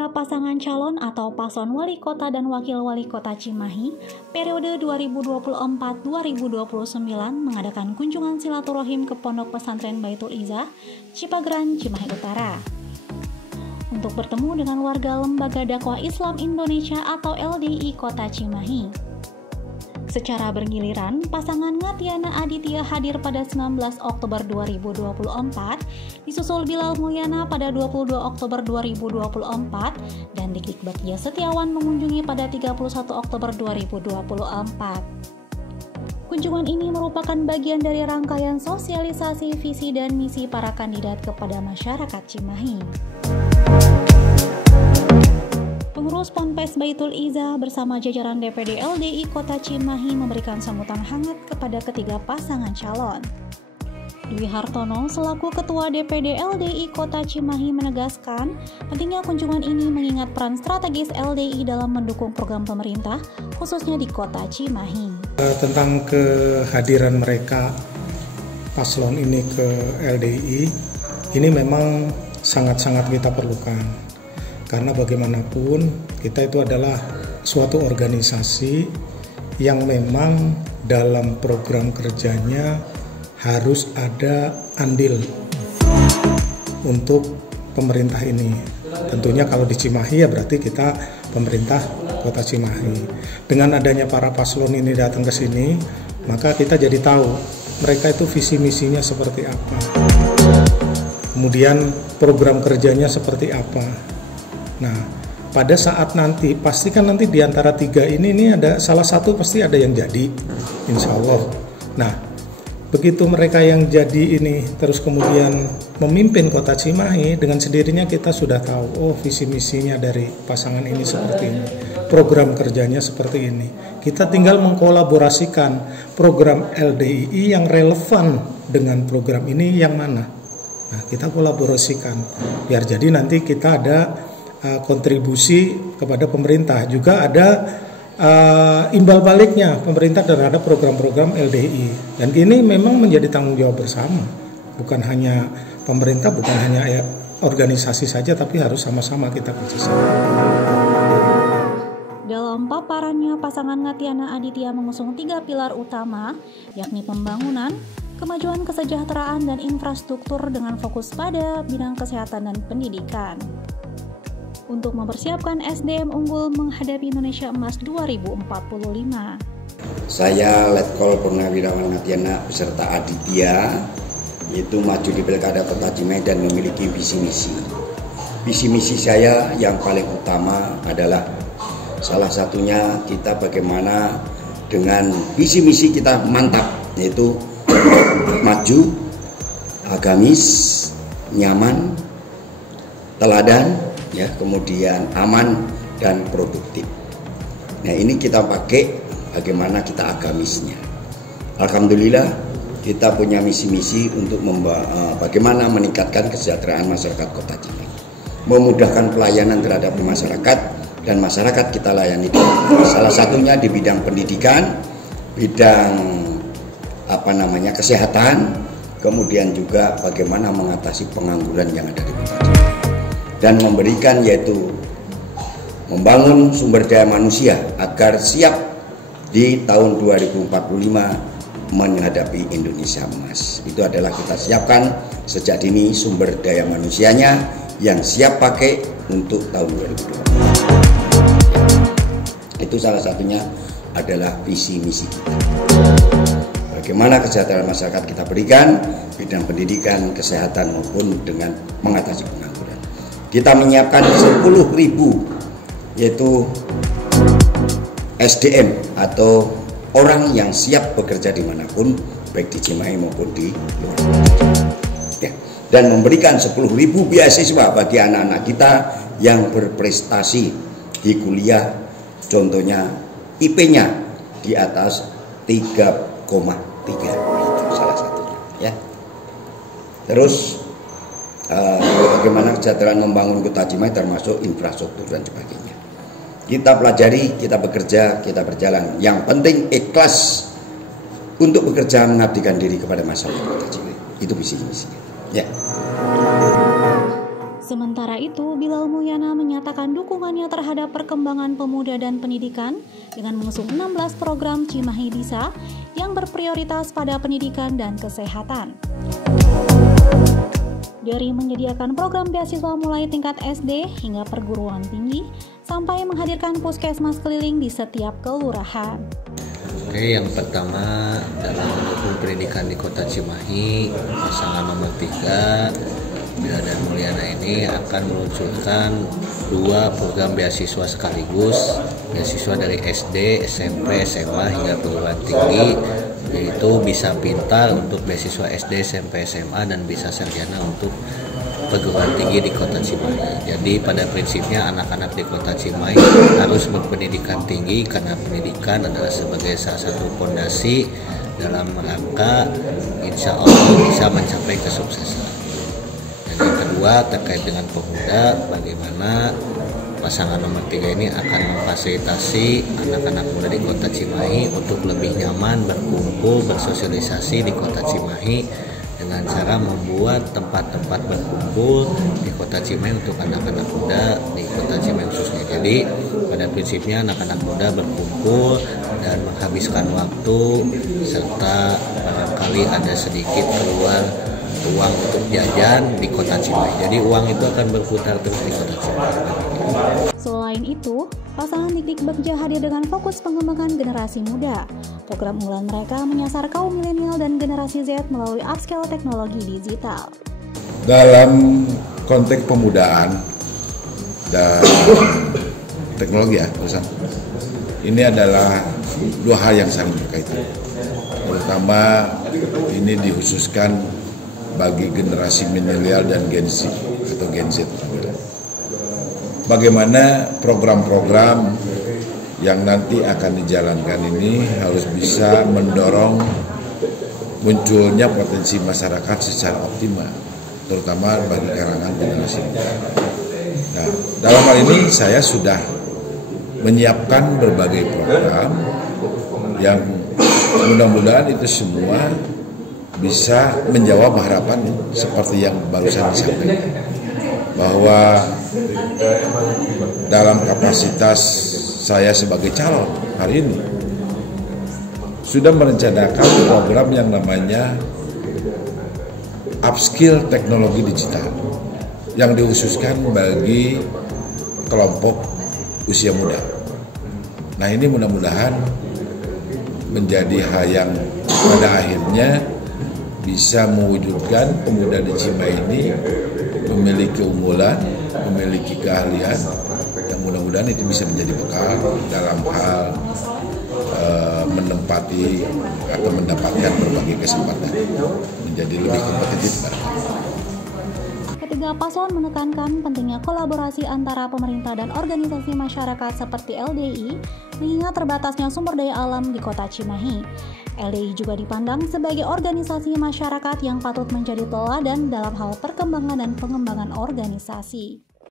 ketiga pasangan calon atau paslon wali kota dan wakil wali kota Cimahi periode 2024-2029 mengadakan kunjungan silaturahim ke Pondok Pesantren Baitul Izzah, Cipageran, Cimahi Utara untuk bertemu dengan warga Lembaga Dakwah Islam Indonesia atau LDI Kota Cimahi. Secara bergiliran, pasangan Ngatiana Aditya hadir pada 19 Oktober 2024, disusul Bilal Mulyana pada 22 Oktober 2024, dan Dik Batia Setiawan mengunjungi pada 31 Oktober 2024. Kunjungan ini merupakan bagian dari rangkaian sosialisasi visi dan misi para kandidat kepada masyarakat Cimahi. Pengurus Ponpes Baitul Izzah bersama jajaran DPD LDI Kota Cimahi memberikan sambutan hangat kepada ketiga pasangan calon. Dwi Hartono selaku Ketua DPD LDI Kota Cimahi menegaskan pentingnya kunjungan ini mengingat peran strategis LDI dalam mendukung program pemerintah khususnya di Kota Cimahi. Tentang kehadiran mereka paslon ini ke LDI ini memang sangat-sangat kita perlukan. Karena bagaimanapun kita itu adalah suatu organisasi yang memang dalam program kerjanya harus ada andil untuk pemerintah ini. Tentunya kalau di Cimahi ya berarti kita pemerintah Kota Cimahi. Dengan adanya para paslon ini datang ke sini, maka kita jadi tahu mereka itu visi misinya seperti apa. Kemudian program kerjanya seperti apa. Nah, pada saat nanti, pastikan nanti di antara tiga ini ada salah satu pasti ada yang jadi, insya Allah. Nah, begitu mereka yang jadi ini terus kemudian memimpin Kota Cimahi, dengan sendirinya kita sudah tahu, oh visi misinya dari pasangan ini seperti ini, program kerjanya seperti ini. Kita tinggal mengkolaborasikan program LDII yang relevan dengan program ini yang mana. Nah, kita kolaborasikan, biar jadi nanti kita ada kontribusi kepada pemerintah, juga ada imbal baliknya pemerintah terhadap program-program LDI, dan ini memang menjadi tanggung jawab bersama, bukan hanya pemerintah, bukan hanya organisasi saja, tapi harus sama-sama kita kerjasama. Dalam paparannya, pasangan Ngatiana Aditya mengusung 3 pilar utama, yakni pembangunan, kemajuan kesejahteraan, dan infrastruktur dengan fokus pada bidang kesehatan dan pendidikan. Untuk mempersiapkan SDM unggul menghadapi Indonesia Emas 2045. Saya Letkol Purnawirawan Ngatiana beserta Aditya, yaitu maju di Pilkada Kota Cimahi dan memiliki visi misi. Visi misi saya yang paling utama adalah salah satunya kita bagaimana dengan visi misi kita mantap, yaitu maju, agamis, nyaman, teladan, ya, kemudian aman dan produktif. Nah, ini kita pakai bagaimana kita agamisnya. Alhamdulillah kita punya misi-misi untuk bagaimana meningkatkan kesejahteraan masyarakat Kota Cimahi, memudahkan pelayanan terhadap masyarakat, dan masyarakat kita layani. Salah satunya di bidang pendidikan, bidang kesehatan, kemudian juga bagaimana mengatasi pengangguran yang ada di Kota Cimahi. Dan memberikan, yaitu membangun sumber daya manusia agar siap di tahun 2045 menghadapi Indonesia Emas. Itu adalah kita siapkan sejak dini sumber daya manusianya yang siap pakai untuk tahun 2020. Itu salah satunya adalah visi misi kita. Bagaimana kesejahteraan masyarakat kita berikan, bidang pendidikan, kesehatan maupun dengan mengatasi pengangguran. Kita menyiapkan 10.000 yaitu SDM atau orang yang siap bekerja dimanapun, baik di Cimahi maupun di luar kota. Ya. Dan memberikan 10.000 beasiswa bagi anak-anak kita yang berprestasi di kuliah, contohnya IP-nya di atas 3,3, itu salah satunya. Ya. Terus bagaimana kesejahteraan membangun Kota Cimahi termasuk infrastruktur dan sebagainya. Kita pelajari, kita bekerja, kita berjalan. Yang penting ikhlas untuk bekerja mengabdikan diri kepada masyarakat Kota Cimahi. Itu visi misinya. Ya. Sementara itu, Bilal Mulyana menyatakan dukungannya terhadap perkembangan pemuda dan pendidikan dengan mengusung 16 program Cimahi Bisa yang berprioritas pada pendidikan dan kesehatan. Dari menyediakan program beasiswa mulai tingkat SD hingga perguruan tinggi, sampai menghadirkan puskesmas keliling di setiap kelurahan. Oke, yang pertama dalam mendukung pendidikan di Kota Cimahi, pasangan nomor 3 Bilal dan Mulyana ini akan meluncurkan 2 program beasiswa sekaligus, beasiswa dari SD, SMP, SMA hingga perguruan tinggi, yaitu Bisa Pintar untuk beasiswa SD, SMP, SMA dan Bisa Sarjana untuk perguruan tinggi di Kota Cimahi. Jadi pada prinsipnya anak-anak di Kota Cimahi harus berpendidikan tinggi karena pendidikan adalah sebagai salah satu fondasi dalam rangka insya Allah bisa mencapai kesuksesan. Dan yang kedua terkait dengan pemuda, bagaimana pasangan nomor 3 ini akan memfasilitasi anak-anak muda di Kota Cimahi untuk lebih nyaman berkumpul, bersosialisasi di Kota Cimahi dengan cara membuat tempat-tempat berkumpul di Kota Cimahi untuk anak-anak muda di Kota Cimahi khususnya. Jadi pada prinsipnya anak-anak muda berkumpul dan menghabiskan waktu serta barangkali ada sedikit keluar uang untuk jajan di Kota Cimahi. Jadi uang itu akan berputar terus di Kota Cimahi. Selain itu, pasangan Dik-Dik Bagja hadir dengan fokus pengembangan generasi muda. Program unggulan mereka menyasar kaum milenial dan generasi Z melalui upscale teknologi digital. Dalam konteks pemudaan dan teknologi ini adalah 2 hal yang saling berkaitan. Pertama, ini dikhususkan bagi generasi milenial dan Gen Z atau Gen Z. Bagaimana program-program yang nanti akan dijalankan ini harus bisa mendorong munculnya potensi masyarakat secara optimal, terutama bagi kalangan generasi muda. Nah, dalam hal ini saya sudah menyiapkan berbagai program yang mudah-mudahan itu semua bisa menjawab harapan seperti yang barusan disampaikan, bahwa dalam kapasitas saya sebagai calon hari ini sudah merencanakan program yang namanya upskill teknologi digital yang dikhususkan bagi kelompok usia muda. Nah, ini mudah-mudahan menjadi hal yang pada akhirnya bisa mewujudkan pemuda di Cimahi ini memiliki keunggulan, memiliki keahlian yang mudah-mudahan itu bisa menjadi bekal dalam hal menempati atau mendapatkan berbagai kesempatan menjadi lebih kompetitif. Ketiga paslon menekankan pentingnya kolaborasi antara pemerintah dan organisasi masyarakat seperti LDI mengingat terbatasnya sumber daya alam di Kota Cimahi. LDI juga dipandang sebagai organisasi masyarakat yang patut menjadi teladan dalam hal perkembangan dan pengembangan organisasi.